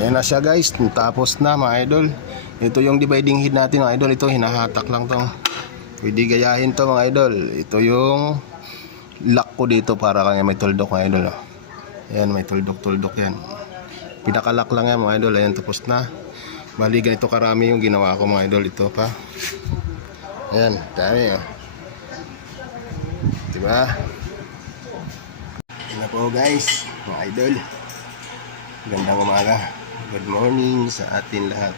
Ayan na siya guys, tapos na mga idol. Ito yung dividing head natin mga idol. Ito hinahatak lang to. Pwede gayahin to mga idol. Ito yung lock ko dito para kanya may tuldok mga idol. Ayan, may tuldok yan. Pinakalock lang yan mga idol. Ayan, tapos na. Bali ganito karami yung ginawa ko mga idol. Ito pa. Ayan, dami diba? Ayan na po guys, mga idol. Gandang umaga. Good morning sa atin lahat.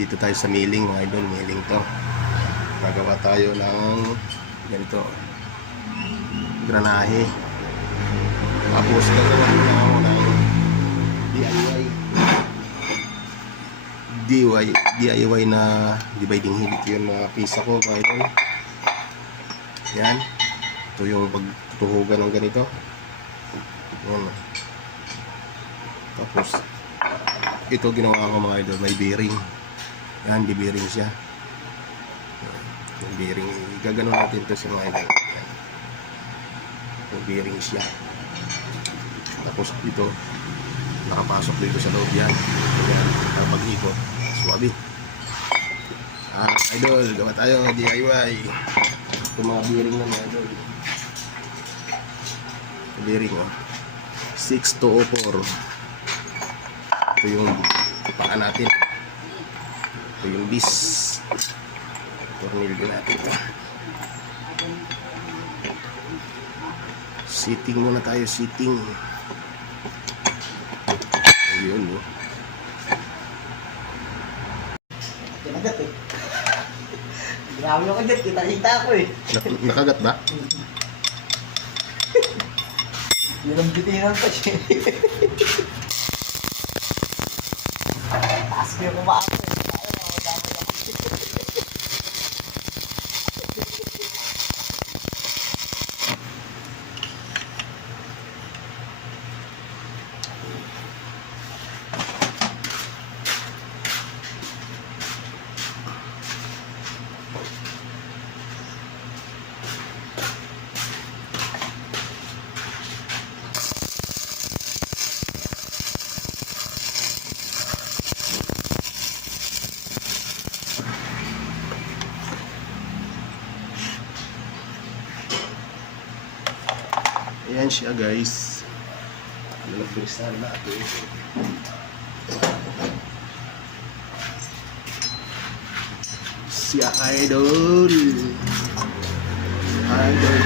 Dito tayo sa milling mga idol. Milling to. Gagawa tayo ng ganito, granahe. Tapos gagawa ko ng DIY na dividing head. Ito yung mga pisa ko mga idol. Yan. Ito yung pagtuhugan ng ganito. Yan. Tapos ito ginawa ko mga idol, may bearing. Yan, di bearing siya. Yung bearing, gagano natin ito sa mga idol. Yung bearing siya. Tapos ito nakapasok dito sa loob yan. Yan, kapag ikot, swabe. Idol, gawa tayo DIY. Ito mga bearing na mga idol. Bearing 6204. Ito yung paa natin. Ito yung bis. Tornilyo natin ito. Sitting muna tayo, sitting. Ayun Kinagat eh. Grabe yung kagat, kita-kita ako eh. Nakagat ba? Yun ang bitinan pa siya. Taas ko yung kumaako eh. Ayan siya guys. Nalagbisan natin. Siya idol. Idol.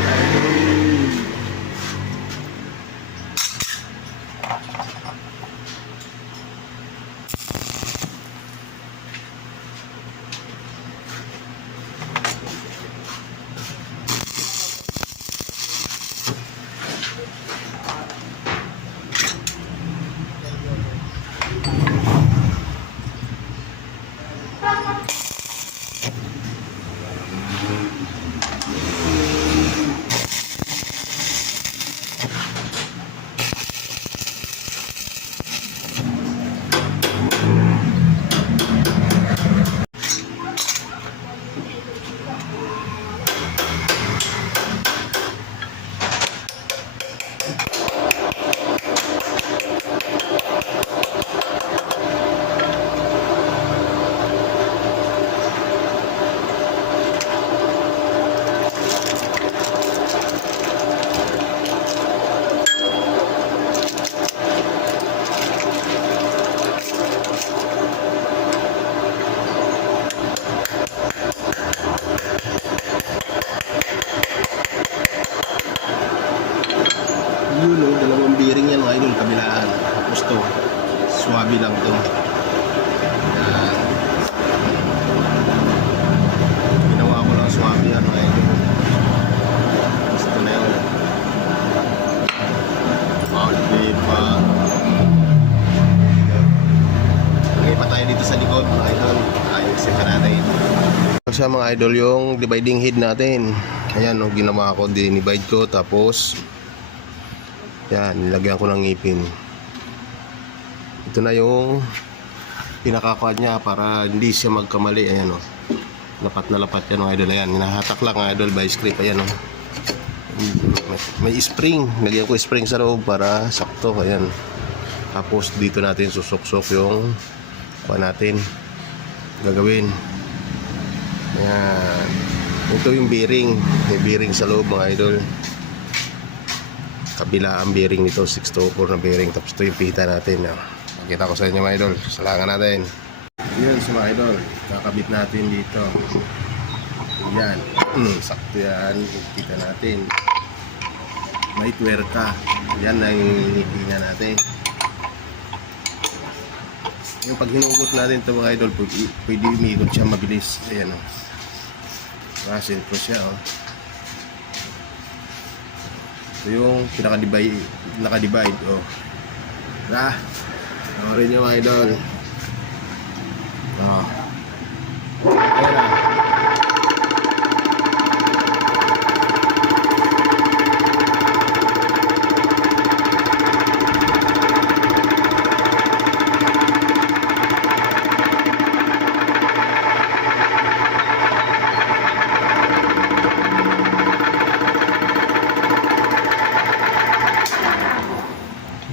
Dalawang bearing yan mga idol, kabilaan. Tapos to, swabe lang to. Yan. Ginawa ko lang swabe yan mga idol. Gusto na yun. Mauli pa. Lagay pa tayo dito sa likod mga idol. Ayusin pa natin. Sa mga idol yung dividing head natin. Ayan, no, ginawa ko, dinivide ko. Tapos yan, nilagyan ko ng ngipin. Ito na yung pinakakuha niya para hindi siya magkamali. Ayan o. Lapat na lapat yan mga idol. Ayan, hinahatak lang mga idol by script. Ayan o. May spring. Lagyan ko spring sa loob para sakto. Ayan. Tapos dito natin susuksok yung natin gagawin. Ayan. Ito yung bearing. May bearing sa loob mga idol. Kabila ang bearing nito, 624 na bearing. Tapos ito yung pita natin. Pakita ko sa inyo mga idol. Salangan natin. Yun sa mga idol. Kakabit natin dito. Yan. Sakto yan. Kita natin. May tuwerta. Yan na yung nipina natin. Yung pag hinugot natin ito mga idol, pwede umigot siya mabilis. Ayan o. Rasin ko siya o. Ito yung naka-divide o. Rin yung mga idol. Ayan na.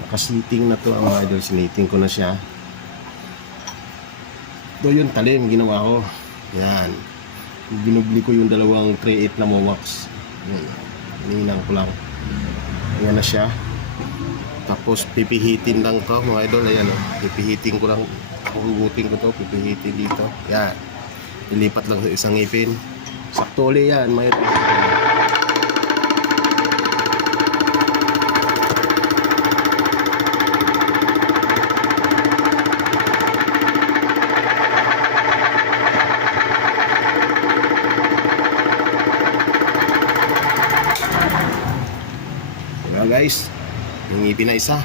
Nakasniting na to ang mga idol. Siniting ko na siya. Ito yung talim ginawa ko. Yan. Binubli ko yung dalawang 3/8 na wax. Yan. Ninang ko lang. Ayan na siya. Tapos pipihitin lang to mga idol. Ayan o. Pipihitin ko lang. Hugutin ko to. Pipihitin dito. Yan. Ilipat lang sa isang ngipin. Sakto ulit yan mga idol. Guys, yung ngipin na isa.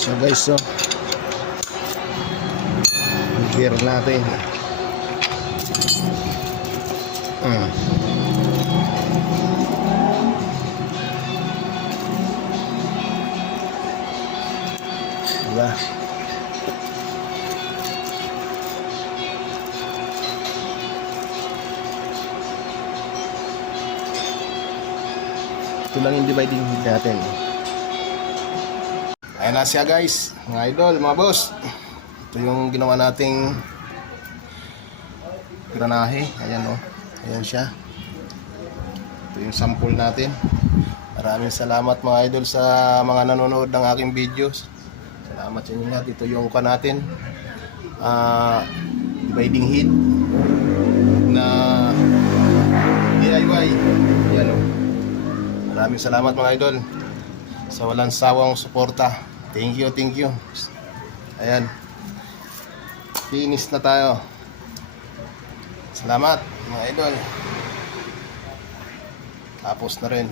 So guys, so gear natin. Diba? Ito lang yung dividing head natin. Ayan na siya guys, mga idol, mga boss. Ito yung ginawa nating granahe. Ayan o, ayan siya. Ito yung sample natin. Maraming salamat mga idol sa mga nanonood ng aking videos. Salamat sa inyo lahat. Ito yung ka natin, dividing head na DIY. Ayan o. Maraming salamat mga idol sa walang sawang suporta. Thank you, thank you. Ayan. Finish na tayo. Salamat mga idol. Tapos na rin.